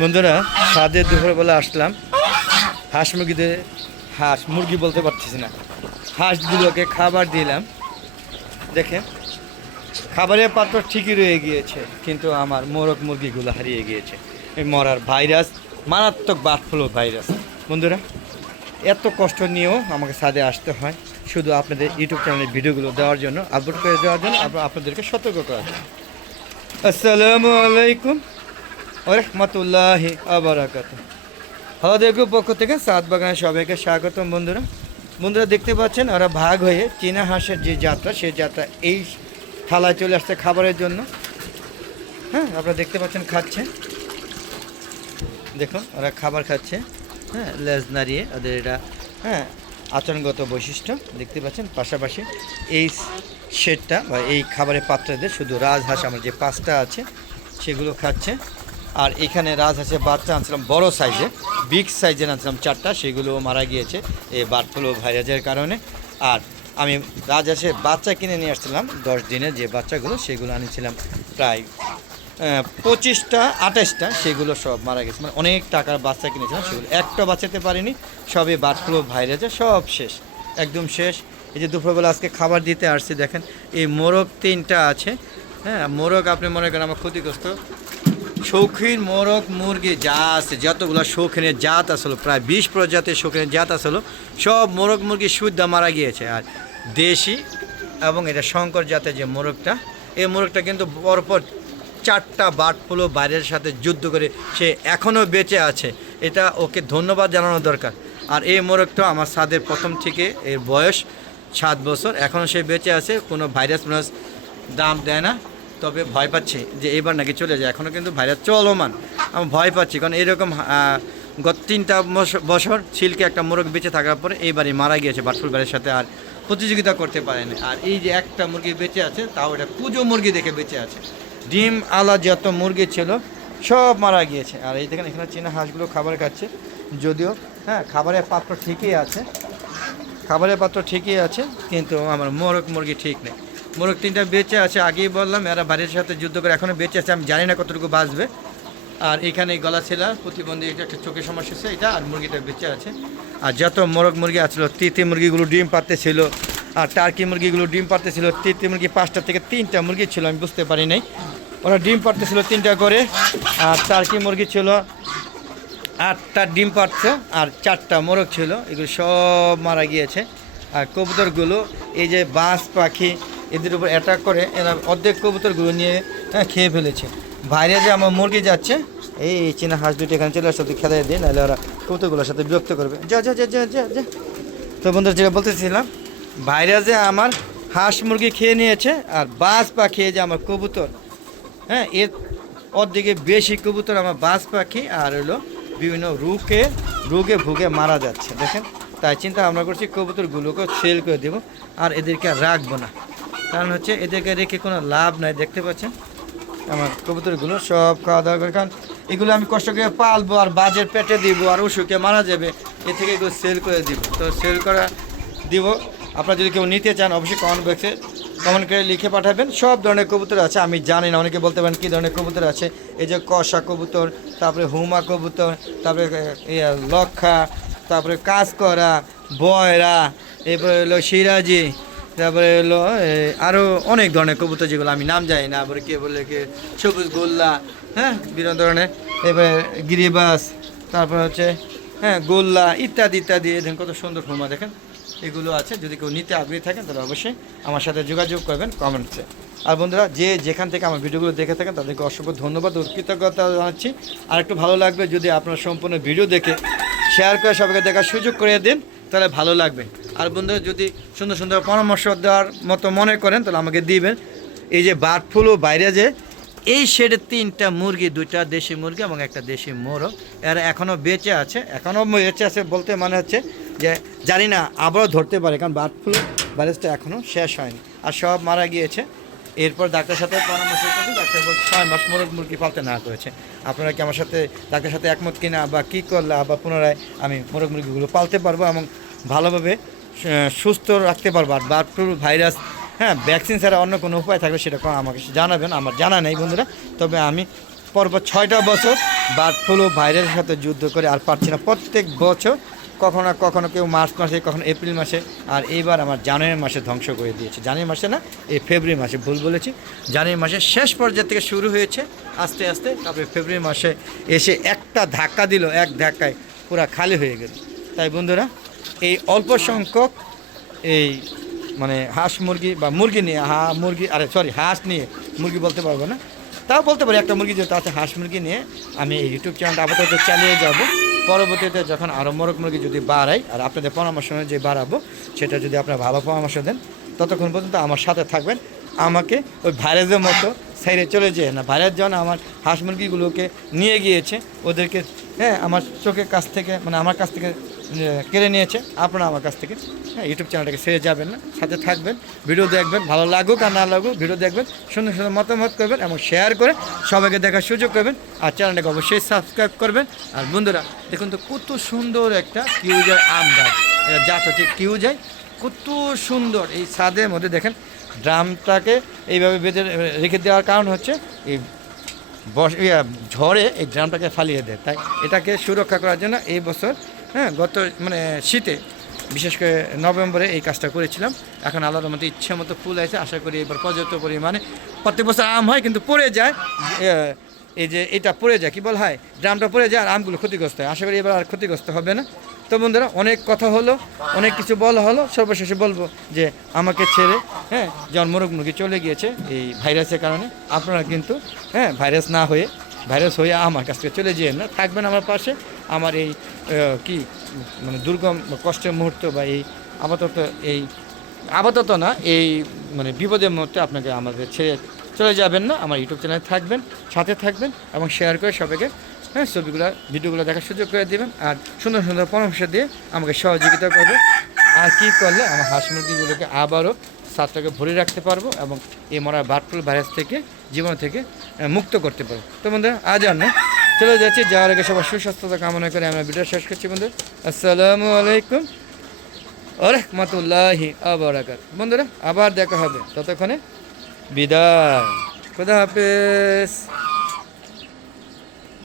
বন্ধুরা সাদের দুপুরবেলা আসলাম মুরগি বলতে পারতেছি না, হাঁসগুলোকে খাবার দিলাম। দেখেন খাবারের পাত্র ঠিকই রয়ে গিয়েছে, কিন্তু আমার মোরগ মুরগিগুলো হারিয়ে গিয়েছে। এই মরার ভাইরাস, মারাত্মক বার্ড ফ্লু ভাইরাস। বন্ধুরা এত কষ্ট নিয়েও আমাকে ছাদে আসতে হয় শুধু আপনাদের ইউটিউব চ্যানেলের ভিডিওগুলো দেওয়ার জন্য, আপলোড করে দেওয়ার জন্য, আপনাদেরকে সতর্ক করার জন্য। আসসালামু আলাইকুম ওয়া রাহমাতুল্লাহি ওয়া বারাকাতুহু। আমাদের গ্রুপ পক্ষ থেকে সাত বাগানে সবাইকে স্বাগতম। বন্ধুরা দেখতে পাচ্ছেন ওরা ভাগ হয়ে চীনা হাঁসের যে যাত্রা, সেই যাত্রা এই থালায় চলে আসছে খাবারের জন্য। হ্যাঁ, আপনারা দেখতে পাচ্ছেন খাচ্ছে, দেখুন ওরা খাবার খাচ্ছে। হ্যাঁ, লেজ নাড়িয়ে ওদের এটা আচরণগত বৈশিষ্ট্য দেখতে পাচ্ছেন। পাশাপাশি এই শেডটা বা এই খাবারের পাত্রদের শুধু রাজহাঁস আমার যে 5টা আছে সেগুলো খাচ্ছে। আর এখানে রাজহাঁসের বাচ্চা আনছিলাম বড় সাইজে, বিগ সাইজের আনছিলাম 4টা, সেগুলো মারা গিয়েছে এই বার্ড ফ্লু ভাইরাসের কারণে। আর আমি রাজহাঁসের বাচ্চা কিনে নিয়ে আসছিলাম 10 দিনের যে বাচ্চাগুলো, সেগুলো আনিছিলাম প্রায় 25টা 28টা, সেগুলো সব মারা গেছে। মানে অনেক টাকার বাচ্চা কিনেছিলাম, সেগুলো একটা বাঁচাতে পারিনি, সবই বার্ড ফ্লু ভাইরাসে সব শেষ, একদম শেষ। এই যে দুপুরবেলা আজকে খাবার দিতে আসছি, দেখেন এই মোরগ 3টা আছে। হ্যাঁ, মোরগ আপনি মনে করেন আমার ক্ষতিগ্রস্ত শৌখিন মোরগ মুরগি যা আছে, যতগুলো শৌখিনের জাত আসলো, প্রায় 20 প্রজাতির শৌখিনের জাত আসলো, সব মোরগ মুরগি শুদ্ধ মারা গিয়েছে। আর দেশি এবং এটা শঙ্কর জাতের যে মোরগটা, এই মোরগটা কিন্তু পরপর 4টা বার্ড ফ্লু ভাইরাসের সাথে যুদ্ধ করে সে এখনও বেঁচে আছে। এটা ওকে ধন্যবাদ জানানো দরকার। আর এই মোরগটা আমার ছাদের প্রথম থেকে, এর বয়স 7 বছর, এখনও সে বেঁচে আছে, কোনো ভাইরাস দাম দেয় না। তবে ভয় পাচ্ছি যে এবার নাকি চলে যায়, এখনও কিন্তু ভাইরাস চলমান। আমি ভয় পাচ্ছি, কারণ এরকম গত 3টা বছর ছিলকে একটা মোরগ বেঁচে থাকার পরে এইবারই মারা গিয়েছে বার্ড ফ্লু ভাইরাসের সাথে, আর প্রতিযোগিতা করতে পারেনি। আর এই যে একটা মুরগি বেঁচে আছে, তাও এটা পুজো মুরগি দেখে বেঁচে আছে। ডিম আলা যত মুরগি ছিল সব মারা গিয়েছে। আর এই দেখেন এখানে চীনা হাঁসগুলো খাবার খাচ্ছে, যদিও খাবারের পাত্র ঠিকই আছে, কিন্তু আমার মোরগ মুরগি ঠিক নেই। মোরগ 3টা বেঁচে আছে, আগেই বললাম, এরা বাড়ির সাথে যুদ্ধ করে এখনও বেঁচে আছে, আমি জানি না কতটুকু বাঁচবে। আর এখানে গলা ছেলা প্রতিবন্ধী, এটা একটা চোখের সমস্যা আছে এটা, আর মুরগিটা বেঁচে আছে। আর যত মোরগ মুরগি আছিল, তিতি মুরগিগুলো ডিম পাড়তে ছিল, আর টার্কি মুরগিগুলো ডিম পাড়তে ছিল। তিতি মুরগি 5টা থেকে 3টা মুরগি ছিল, আমি বুঝতে পারি নাই, ওরা ডিম পাড়তে ছিল 3টা করে। আর টার্কি মুরগি ছিল 8টা ডিম পাড়ছে, আর 4টা মোরগ ছিল, এগুলো সব মারা গিয়েছে। আর কবুতরগুলো এই যে বাজ পাখি এদের উপর অ্যাটাক করে, এরা অর্ধেক কবুতরগুলো নিয়ে খেয়ে ফেলেছে। বাইরে যে আমার মুরগি যাচ্ছে, এই চীনা হাঁস দুটো এখানে চলে আসতে খেলায় দিই, নাহলে ওরা কবুতরগুলোর সাথে বিরক্ত করবে। যা যা যা যা যা যা। তো বন্ধুরা যেটা বলতেছিলাম, বাইরে যে আমার হাঁস মুরগি খেয়ে নিয়েছে, আর বাজ পাখি যে আমার কবুতর, এর অর্ধেকে বেশি কবুতর আমার বাজ পাখি আর হলো বিভিন্ন রোগে ভুগে মারা যাচ্ছে। দেখেন, তাই চিন্তা ভাবনা করছি কবুতরগুলোকে সেল করে দেবো, আর এদেরকে আর রাখবো না। কারণ হচ্ছে এদেরকে রেখে কোনো লাভ নাই। দেখতে পাচ্ছেন আমার কবুতরগুলো সব খাওয়া দাওয়া করে, কারণ এগুলো আমি কষ্ট করে পালবো আর বাজের পেটে দিব, আর অসুখে মারা যাবে, এ থেকে এগুলো সেল করে দিব। তো সেল করা দিব, আপনারা যদি কেউ নিতে চান অবশ্যই কমেন্ট করে লিখে পাঠাবেন। সব ধরনের কবুতর আছে, আমি জানি না, অনেকে বলতে পারেন কী ধরনের কবুতর আছে। এই যে কষা কবুতর, তারপরে হুমা কবুতর, তারপরে লক্ষা, তারপরে কাজ করা বয়রা, এরপরে হলো সিরাজি, তারপরে হলো আরও অনেক ধরনের কবুতর যেগুলো আমি নাম জানি না। আবার কে বলে কে সবুজ গোল্লা, বিভিন্ন ধরনের, এবারে গিরিবাস, তারপর হচ্ছে গোল্লা ইত্যাদি ইত্যাদি। দেখেন কত সুন্দর হুমা, দেখেন এগুলো আছে। যদি কেউ নিতে আগ্রহী থাকেন তাহলে অবশ্যই আমার সাথে যোগাযোগ করবেন কমেন্টসে। আর বন্ধুরা যে যেখান থেকে আমার ভিডিওগুলো দেখে থাকেন তাদেরকে অসংখ্য ধন্যবাদ ও কৃতজ্ঞতা জানাচ্ছি। আর একটু ভালো লাগবে যদি আপনারা সম্পূর্ণ ভিডিও দেখে শেয়ার করে সবাইকে দেখার সুযোগ করে দিন, তাহলে ভালো লাগবে। আর বন্ধুরা যদি সুন্দর সুন্দর পরামর্শ দেওয়ার মতো মনে করেন তাহলে আমাকে দিবেন। এই যে বার্ড ফ্লু বাইরে যে এই শেডে 3টা মুরগি, 2টা দেশি মুরগি এবং একটা দেশি মোরগ, এরা এখনও বেঁচে আছে বলতে মানে হচ্ছে যে জানি না আবারও ধরতে পারে, কারণ বার্ড ফ্লু ভাইরাসটা এখনও শেষ হয়নি, আর সব মারা গিয়েছে। এরপর ডাক্তার সাথে পরামর্শ করছি, ডাক্তার বলছে 6 মাস মোরগ মুরগি পালতে না করেছে। আপনারা কি আমার সাথে ডাক্তার সাথে একমত কিনা, বা কী করলে আবার পুনরায় আমি মোরগ মুরগিগুলো পালতে পারবো এবং ভালোভাবে সুস্থ রাখতে পারবো। আর বার্ড ফ্লু ভাইরাস ভ্যাকসিন ছাড়া অন্য কোনো উপায় থাকলে সেটা আমাকে জানাবেন, আমার জানা নেই বন্ধুরা। তবে আমি পরপর 6টা বছর বার্ড ফ্লু ভাইরাসের সাথে যুদ্ধ করে আর পারছি না। প্রত্যেক বছর কখনো না কখনো কেউ মার্চ মাসে, কখনো এপ্রিল মাসে, আর এইবার আমার জানুয়ারি মাসে ধ্বংস করে দিয়েছে। জানুয়ারি মাসে না, এই ফেব্রুয়ারি মাসে, ভুল বলেছি, জানুয়ারি মাসের শেষ পর্যায় থেকে শুরু হয়েছে আস্তে আস্তে, তারপরে ফেব্রুয়ারি মাসে এসে একটা ধাক্কা দিল, এক ধাক্কায় পুরা খালি হয়ে গেল। তাই বন্ধুরা, এই অল্প সংখ্যক এই মানে হাঁস মুরগি বা মুরগি নিয়ে হাঁস নিয়ে, মুরগি বলতে পারবো না, তাও বলতে পারি একটা মুরগি যেহেতু আছে, হাঁস মুরগি নিয়ে আমি এই ইউটিউব চ্যানেলটা আপাতত চালিয়ে যাব। পরবর্তীতে যখন আরও মোরগ মুরগি যদি বাড়াই, আর আপনাদের পরামর্শ অনুযায়ী বাড়াবো, সেটা যদি আপনারা ভালো পরামর্শ দেন, ততক্ষণ পর্যন্ত আমার সাথে থাকবেন। আমাকে ওই ভাইরাসের মতো সাইডে চলে যেয়ে না। ভাইরাস যখন আমার হাঁস মুরগিগুলোকে নিয়ে গিয়েছে, ওদেরকে আমার চোখের কাছ থেকে, মানে আমার কাছ থেকে কেড়ে নিয়েছে, আপনারা আমার কাছ থেকে ইউটিউব চ্যানেলটাকে ছেড়ে যাবেন না, সাথে থাকবেন, ভিডিও দেখবেন, ভালো লাগুক আর না লাগুক ভিডিও দেখবেন, সুন্দর সুন্দর মতামত করবেন এবং শেয়ার করে সবাইকে দেখার সুযোগ করবেন। আর চ্যানেলটাকে অবশ্যই সাবস্ক্রাইব করবেন। আর বন্ধুরা দেখুন তো কত সুন্দর একটা কিউজার আম গাছ, এটা জাত হচ্ছে কিউজাই, কত সুন্দর। এই ছাদের মধ্যে দেখেন ড্রামটাকে এইভাবে বেঁধে রেখে দেওয়ার কারণ হচ্ছে এই ঝড়ে এই ড্রামটাকে ফালিয়ে দেয়। তাই এটাকে সুরক্ষা করার জন্য এই বছর গত মানে শীতে, বিশেষ করে নভেম্বরে এই কাজটা করেছিলাম। এখন আল্লাহর মতো ইচ্ছে মতো ফুল আছে, আশা করি এবার পর্যাপ্ত পরিমাণে। প্রত্যেক বছর আম হয় কিন্তু পড়ে যায়, এই যে এটা পড়ে যায়, কী বল হয়, ড্রামটা পড়ে যায় আর আমগুলো ক্ষতিগ্রস্ত হয়। আশা করি এবার আর ক্ষতিগ্রস্ত হবে না। তো বন্ধুরা, অনেক কথা হলো, অনেক কিছু বলা হলো, সর্বশেষে বলবো যে আমাকে ছেড়ে যেমন মোরগ মুরগি চলে গিয়েছে এই ভাইরাসের কারণে, আপনারা কিন্তু ভাইরাস না হয়ে, ভাইরাস হয়ে আমার কাছ থেকে চলে যেয়ে না, থাকবেন আমার পাশে। আমার এই কি মানে দুর্গম কষ্টের মুহূর্ত বা এই আপাতত না, এই মানে বিপদের মুহূর্তে আপনাকে আমাদের ছেড়ে চলে যাবেন না। আমার ইউটিউব চ্যানেলে থাকবেন, সাথে থাকবেন এবং শেয়ার করে সবাইকে ছবিগুলো, ভিডিওগুলো দেখার সুযোগ করে দেবেন। আর সুন্দর সুন্দর পরামর্শ দিয়ে আমাকে সহযোগিতা করবে। আর কী করলে আমার হাঁস মুরগিগুলোকে আবারও ছাদটাকে ভরে রাখতে পারবো এবং এই মরা বার্ড ফ্লু ভাইরাস থেকে, জীবন থেকে মুক্ত করতে পারবো। তো বন্ধুরা, আজ আর না, চলে যাচ্ছি। যাওয়ার আগে সবার সুস্বাস্থ্যতা কামনা করে আমরা ভিডিও শেষ করছি। বন্ধু, আসসালামু আলাইকুম ওয়া রাহমাতুল্লাহি ওয়া বারাকাতুহু। বন্ধুরা, আবার দেখা হবে, ততক্ষণে বিদায়, খোদা হাফেজ।